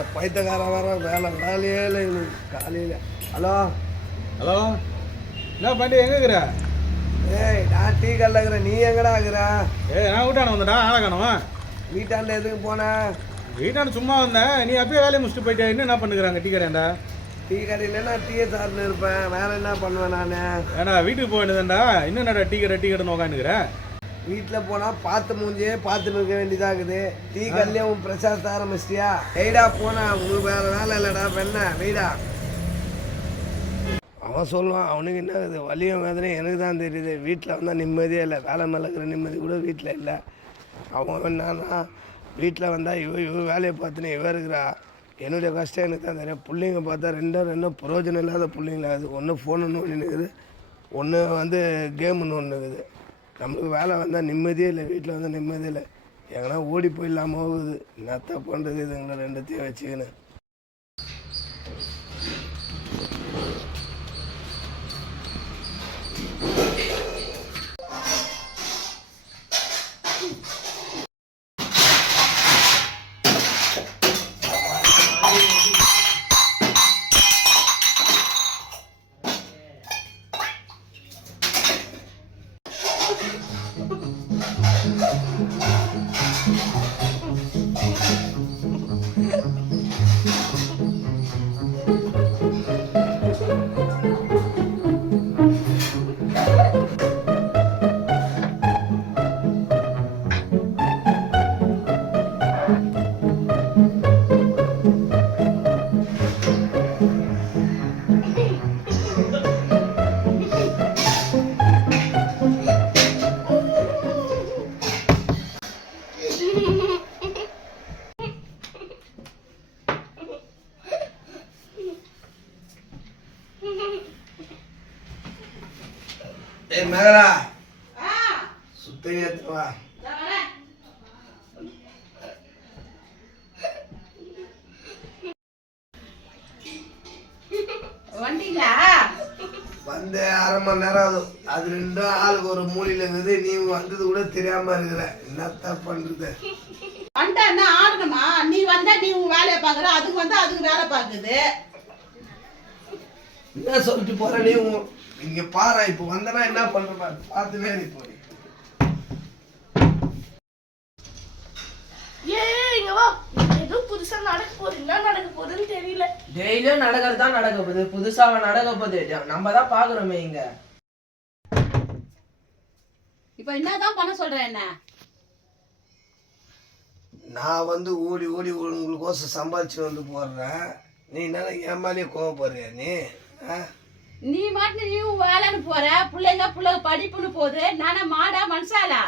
இந்த பைத்தக்காரன் வர வேலையே இல்லை இவனுக்கு காலையில். ஹலோ ஹலோ, என்ன பண்ணி எங்கே இருக்கிற? ஏய், நான் டீ கல்ல இருக்கிறேன். நீ எங்கடா இருக்கிற? நான் வீட்டான வந்தேன்டா. ஆளை காணோம். வீட்டாண்ட எதுக்கு போனேன்? வீட்டான சும்மா வந்தேன். நீ அப்பயே வேலையை முடிச்சுட்டு போயிட்டே. இன்னும் என்ன பண்ணுறாங்க டீ கடையாண்டா? டீ கடையில் நான் டீயை சாப்பிட்டு இருப்பேன். வேறு என்ன பண்ணுவேன் நான்? ஏன்னா வீட்டுக்கு போக வேண்டியதாண்டா. இன்னும் என்னடா டீ கடைன்னு உட்காந்துக்கிறேன். வீட்டில் போனால் பார்த்து மூஞ்சியே பார்த்துன்னு இருக்க வேண்டியதாகுது. டீ கல்லே உன் பிரசாதத்தை ஆரம்பிச்சிட்டியா? வெயிடா போனா, உங்களுக்கு வேறு வேலை இல்லைடா பெண்ணா, வெயிடா. அவன் சொல்லுவான், அவனுக்கு என்ன இருக்குது வலியும் வேதனை எனக்கு தான் தெரியுது. வீட்டில் வந்தால் நிம்மதியே இல்லை. வேலை மேலே இருக்கிற நிம்மதி கூட வீட்டில் இல்லை. அவன் என்னன்னா வீட்டில் வந்தால் இவ வேலையை பார்த்துன்னு இவ இருக்கிறா. என்னுடைய கஷ்டம் எனக்கு தான் தெரியும். பிள்ளைங்க பார்த்தா ரெண்டும் பிரயோஜனம் இல்லாத பிள்ளைங்களாகுது. ஒன்று ஃபோனுன்னு ஒன்று இருக்குது, ஒன்று கேமுன்னு ஒன்று இருக்குது. நம்மளுக்கு வேலை வந்தால் நிம்மதியே இல்லை. வீட்டில் வந்து நிம்மதியே இல்லை. எங்கன்னா ஓடி போயிடலாமல் போகுது. என்னத்த பண்ணுறது இதுங்களை ரெண்டுத்தையும் வச்சுக்கின்னு. ஏய் மகளா, சுத்தம் ஏற்றுவா. வந்து அரை மணி நேரம் ஆகுது. அது ரெண்டும் ஆளுக்கு ஒரு மூலையில் இருக்குது. நீ வந்தது கூட தெரியாம இருக்கிற. என்னத்த பண்றது? என்ன ஆடணுமா? நீ வந்தா நீ உன் வேலையை பாக்குற, அதுக்கு வந்தா அதுக்கு வேலை பாக்குது. என்ன சொல்லிட்டு போற நீ? இங்க பாரு, இப்ப வந்தனா என்ன பண்ற பாத்துனே இப்போ. புதுசா நடக்க போகுது. என்ன நடக்க போகுதுன்னு தெரியல. டெய்லியும் நடக்கிறதுதான் நடக்க போகுது. புதுசாக நடக்க போகுது. நம்ம தான் பாக்குறோமே இங்க. இப்ப என்னதான் பண்ண சொல்ற? என்ன நான் ஓடி ஓடி உங்களுக்கோசம் சம்பாதிச்சு வந்து போடுறேன். நீ என்ன ஏமாலியே கோவப்படுறியா நீ? நீ மாட்டு நீ வேலைன்னு போற. பிள்ளைங்க படிப்புன்னு போகுது. நானா மாடா மனுஷாலா?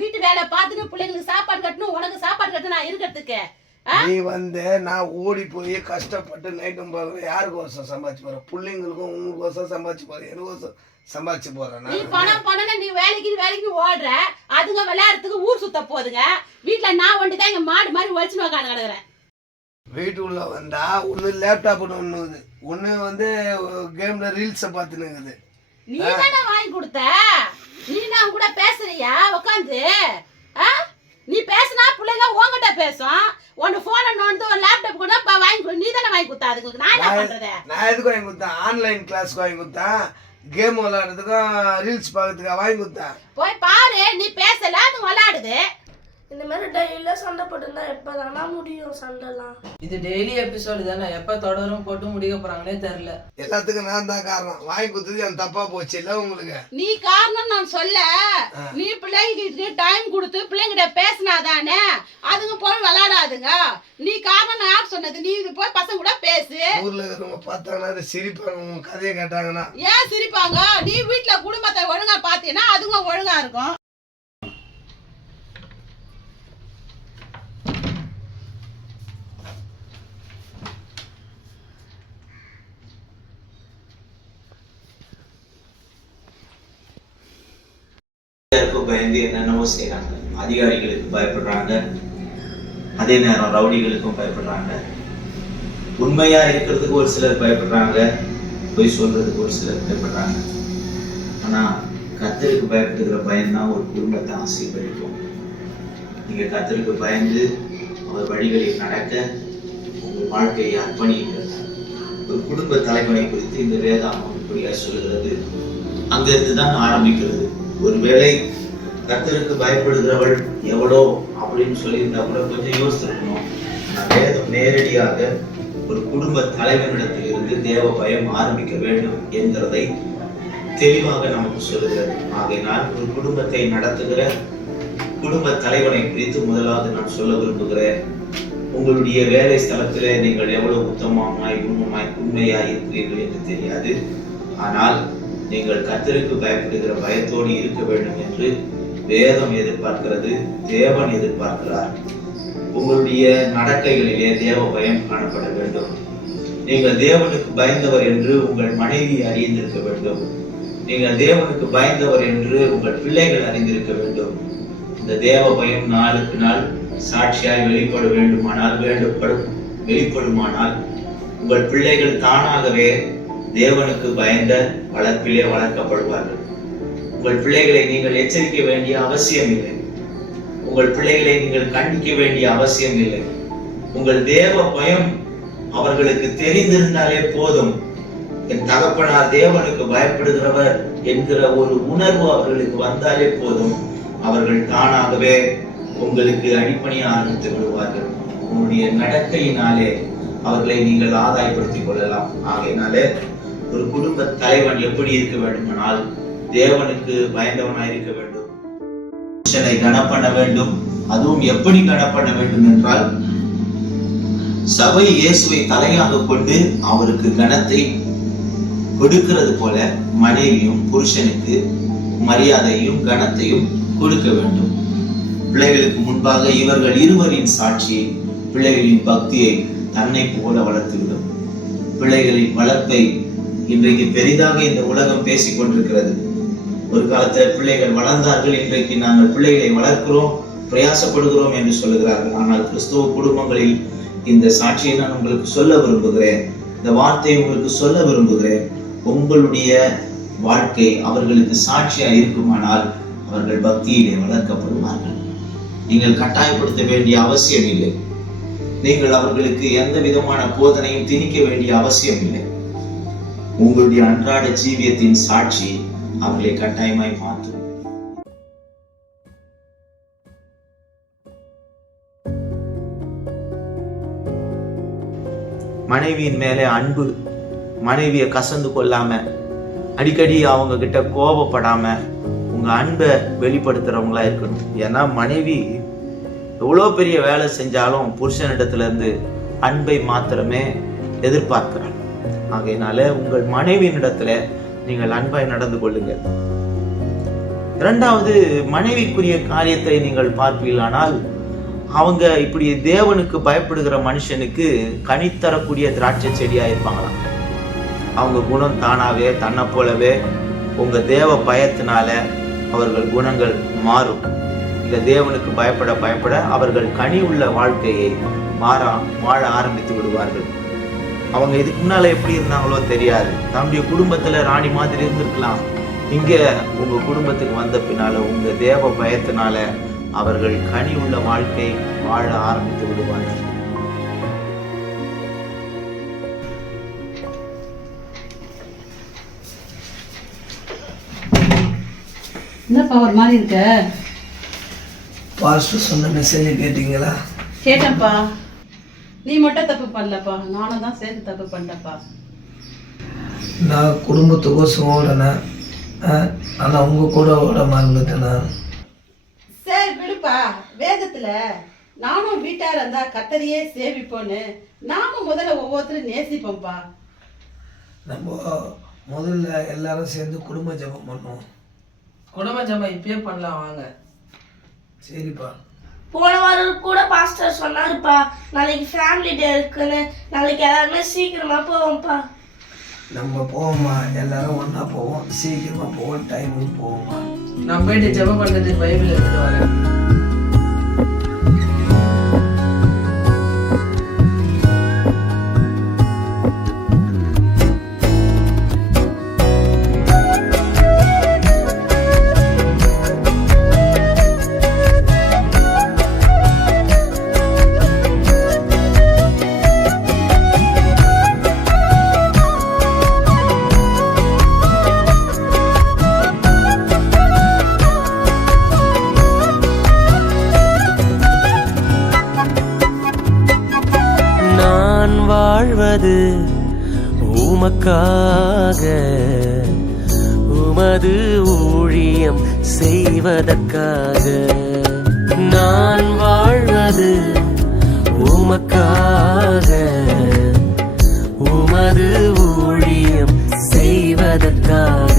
வீட்டு வேலை பார்த்துட்டு பிள்ளைங்களுக்கு சாப்பாடு கட்டணும், உனக்கு சாப்பாடு கட்டணும் நான் இருக்கிறதுக்கு. நீ நான் ஓடி போய் கஷ்டப்பட்டு நைட்டும் போகிறேன். யாருக்கோசம் சம்பாதிச்சு போறேன்? பிள்ளைங்களுக்கும் உங்களுக்கோசம் சம்பாதிச்சு போறேன். எனக்கோசம் சம்பாதிச்சு போறேன். நீ பணம் நீ வேலைக்கு ஓடுற. அதுங்க விளையாடுறதுக்கு ஊர் சுத்த போதுங்க. வீட்டுல நான் ஒண்டிதான் இங்க மாடு மாதிரி வச்சுன்னு உட்காந்து கிடக்குறேன். வீட்டுக்குள்ள வந்தா ஒண்ணு லேப்டாப் ஒண்ணு கேம்ல ரீல்ஸ பாத்துனுக்குது. நீ தானே வாங்கி கொடுத்த. நீ நான் கூட பேசுறியா உட்காந்து? நீ பேசினா பிள்ளைங்க உங்ககிட்ட பேசும். ஒன்னு போன் வந்து ஒரு லேப்டாப் கூட வாங்கி நீ தானே வாங்கி கொடுத்தா. அதுக்கு நான் என்ன பண்றது? நான் எதுக்கு வாங்கி கொடுத்தேன்? ஆன்லைன் கிளாஸ்க்கு வாங்கி கொடுத்தேன். கேம் விளையாடுறதுக்கும் ரீல்ஸ் பார்க்கறதுக்கு வாங்கி கொடுத்தேன். போய் பாரு, நீ பேசல அது விளையாடுது. இந்த மாதிரி டெய்லியும் சண்டை போட்டுருந்தா எப்பதானா முடியும் சண்டைலாம்? இது டெய்லி எபிசோடு தானே. எப்ப தொடரும் போட்டு முடிக்க போறாங்களே தெரியல. எல்லாத்துக்கும் நான் தான் காரணம். வாங்கி கொடுத்தது என் தப்பா போச்சு இல்ல உங்களுக்கு? நீ காரணம் நான் சொல்ல. நீ பிள்ளைங்க டைம் கொடுத்து பிள்ளைங்கிட்ட பேசினாதானே அதுங்க போய் விளையாடாதுங்க. நீ காரணம் யார் சொன்னது? நீ இது போய் பசங்க கூட பேசு. ஊர்ல இருக்கிறவங்க பார்த்தாங்கன்னா சிரிப்பாங்க. உங்க கதையை கேட்டாங்கன்னா ஏன் சிரிப்பாங்க? நீ வீட்டுல குடும்பத்தை ஒழுங்கா பாத்தீங்கன்னா அதுங்க ஒழுங்கா இருக்கும். பயந்து என்னென்னவோ செய்யறாங்க. அதிகாரிகளுக்கு பயப்படுறாங்க, அதே நேரம் ரவுடிகளுக்கும் பயப்படுறாங்க. உண்மையா இருக்கிறதுக்கு ஒரு சிலர் பயப்படுறாங்க, பொய் சொல்றதுக்கு ஒரு சிலர் பயப்படுறாங்க. ஆனா கர்த்தருக்கு பயப்படுகிற பயம்தான் ஒரு குடும்பத்தை ஆசீர்வதிக்கும். நீங்க கர்த்தருக்கு பயந்து அவர் வழிகளில் நடக்க உங்கள் வாழ்க்கையை அர்ப்பணியுங்கள். ஒரு குடும்ப தலைவனை குறித்து இந்த வேதாகமம் இப்படியாக சொல்லுகிறது. அங்கிருந்து தான் ஆரம்பிக்கிறது. ஒருவேளை கர்த்தருக்கு பயப்படுகிறவள் எவ்வளோ அப்படின்னு சொல்லியிருந்தா கூட கொஞ்சம் யோசிச்சிருக்கணும். வேதம் நேரடியாக ஒரு குடும்ப தலைவனிடத்தில் இருந்து தேவ பயம் ஆரம்பிக்க வேண்டும் என்கிறதை தெளிவாக நமக்கு சொல்லுகிறது. ஆகையினால் ஒரு குடும்பத்தை நடத்துகிற குடும்ப தலைவனை குறித்து முதலாவது நான் சொல்ல விரும்புகிறேன். உங்களுடைய வேலை ஸ்தலத்திலே நீங்கள் எவ்வளவு உத்தமமாய் உண்மையாய் இருக்கிறீர்கள் என்று தெரியாது. ஆனால் நீங்கள் கர்த்தருக்கு பயப்படுகிற பயத்தோடு இருக்க வேண்டும் என்று வேதம் எதிர்பார்க்கிறது, தேவன் எதிர்பார்க்கிறார். உங்களுடைய நடக்கைகளிலே தேவ பயம் காணப்பட வேண்டும். நீங்கள் தேவனுக்கு பயந்தவர் என்று உங்கள் மனைவி அறிந்திருக்க வேண்டும். நீங்கள் தேவனுக்கு பயந்தவர் என்று உங்கள் பிள்ளைகள் அறிந்திருக்க வேண்டும். இந்த தேவ பயம் நாளுக்கு நாள் சாட்சியாய் வெளிப்படுமானால் உங்கள் பிள்ளைகள் தானாகவே தேவனுக்கு பயந்த வளர்ப்பிலே வளர்க்கப்படுவார்கள். உங்கள் பிள்ளைகளை நீங்கள் எச்சரிக்க வேண்டிய அவசியம் இல்லை. உங்கள் பிள்ளைகளை நீங்கள் கண்டிக்க வேண்டிய அவசியம் இல்லை. உங்கள் தேவ பயம் அவர்களுக்கு தெரிந்திருந்தாலே போதும். என் தகப்பனார் தேவனுக்கு பயப்படுகிறவர் என்கிற ஒரு உணர்வு அவர்களுக்கு வந்தாலே போதும். அவர்கள் தானாகவே உங்களுக்கு அடிப்பணிய ஆரம்பித்து விடுவார்கள். உங்களுடைய நடக்கையினாலே அவர்களை நீங்கள் ஆதாயப்படுத்திக் கொள்ளலாம். ஆகையினாலே ஒரு குடும்ப தலைவன் எப்படி இருக்க வேண்டுமானால் தேவனுக்கு பயந்தவனாய் இருக்க வேண்டும். புருஷனை கனப்பண்ண வேண்டும். அதுவும் எப்படி கனப்பண்ண வேண்டும் என்றால், சபை இயேசுவை தலையாக கொண்டு அவருக்கு கனத்தை கொடுக்கிறது போல மனைவியும் புருஷனுக்கு மரியாதையும் கனத்தையும் கொடுக்க வேண்டும். பிள்ளைகளுக்கு முன்பாக இவர்கள் இருவரின் சாட்சி பிள்ளைகளின் பக்தியை தன்னை போல வளர்த்துவிடும். பிள்ளைகளின் வளர்ப்பை இன்றைக்கு பெரிதாக இந்த உலகம் பேசிக் கொண்டிருக்கிறது. ஒரு காலத்தில் பிள்ளைகள் வளர்ந்தார்கள், இன்றைக்கு நாங்கள் பிள்ளைகளை வளர்க்கிறோம், பிரயாசப்படுகிறோம் என்று சொல்லுகிறார்கள். ஆனால் கிறிஸ்துவ குடும்பங்களில் இந்த சாட்சியை நான் உங்களுக்கு சொல்ல விரும்புகிறேன். இந்த வார்த்தையை உங்களுக்கு சொல்ல விரும்புகிறேன். உங்களுடைய வாழ்க்கை அவர்களுக்கு சாட்சியா இருக்குமானால் அவர்கள் பக்தியிலே வளர்க்கப்படுவார்கள். நீங்கள் கட்டாயப்படுத்த வேண்டிய அவசியம் இல்லை. நீங்கள் அவர்களுக்கு எந்த விதமான போதனையும் திணிக்க வேண்டிய அவசியம் இல்லை. உங்களுடைய அன்றாட ஜீவியத்தின் சாட்சி அவர்களை கட்டாயமாய் மாற்றும். மனைவியின் மேலே அன்பு, மனைவியை கசந்து கொள்ளாம, அடிக்கடி அவங்க கிட்ட கோபப்படாம உங்க அன்பை வெளிப்படுத்துறவங்களா இருக்கணும். ஏன்னா மனைவி எவ்வளோ பெரிய வேலை செஞ்சாலும் புருஷனிடத்துல இருந்து அன்பை மாத்திரமே எதிர்பார்க்கிறாள். ஆகையினால உங்கள் மனைவியினிடத்துல நீங்கள் அன்பாய் நடந்து கொள்ளுங்கள். இரண்டாவது, மனைவிக்குரிய காரியத்தை நீங்கள் பார்ப்பீர்களானால் அவங்க இப்படி தேவனுக்கு பயப்படுகிற மனுஷனுக்கு கனித்தரக்கூடிய திராட்சை செடியா இருப்பாங்களாம். அவங்க குணம் தானாவே தன்னை போலவே உங்க தேவ பயத்தினால அவர்கள் குணங்கள் மாறும். இல்ல தேவனுக்கு பயப்பட அவர்கள் கனி உள்ள வாழ்க்கையை வாழ ஆரம்பித்து விடுவார்கள். அவங்க இதுக்கு முன்னால எப்படி இருந்தாங்களோ தெரியாது. தன்னுடைய குடும்பத்துல ராணி மாதிரி இருந்திருக்கலாம். இங்க உங்க குடும்பத்துக்கு வந்த பின்னால உங்க தேவ பயத்தினால அவர்கள் கனி உள்ள வாழ்க்கை வாழ ஆரம்பித்து விடுவார்கள். என்னப்பா ஒரு மாதிரி இருக்க? பாஸ்டர் சொன்ன மெசேஜ் கேட்டீங்களா? கேட்டப்பா. நீ மட்டும் தப்பு பண்ணலப்பா, நானும் தான் சேர்ந்து தப்பு பண்ணிட்டப்பா. நான் குடும்பத்துக்கோசம் ஓடினேன், ஆனா உங்க கூட ஓட மறந்துட்டேனா? சரி விடுப்பா. வேதத்துல நானும் வீட்டார இருந்தா கத்தரியே சேவிப்போன்னு நாமும் முதல்ல ஒவ்வொருத்தரும் நேசிப்போம்ப்பா. நம்ம முதல்ல எல்லாரும் சேர்ந்து குடும்ப ஜெபம் பண்ணுவோம். குடும்ப ஜெபம் இப்பயே பண்ணலாம் வாங்க. சரிப்பா. போன வாரம் கூட பாஸ்டர் சொன்னாருப்பா, நாளைக்கு ஃபேமிலி டே இருக்குன்னு. நாளைக்கு எல்லாருமே சீக்கிரமா போவோம்ப்பா. நம்ம போவோமா? எல்லாரும் ஒன்றா போவோம், சீக்கிரமா போவோம், டைமுக்கு போவோமா? நான் போயிட்டு ஜெபம் பண்ணுறதுக்கு பைபிள் எடுத்துட்டு வரேன். வாழ்வது உமக்காக, உமது ஊழியம் செய்வதற்காக. நான் வாழ்வது உமக்காக, உமது ஊழியம் செய்வதற்காக.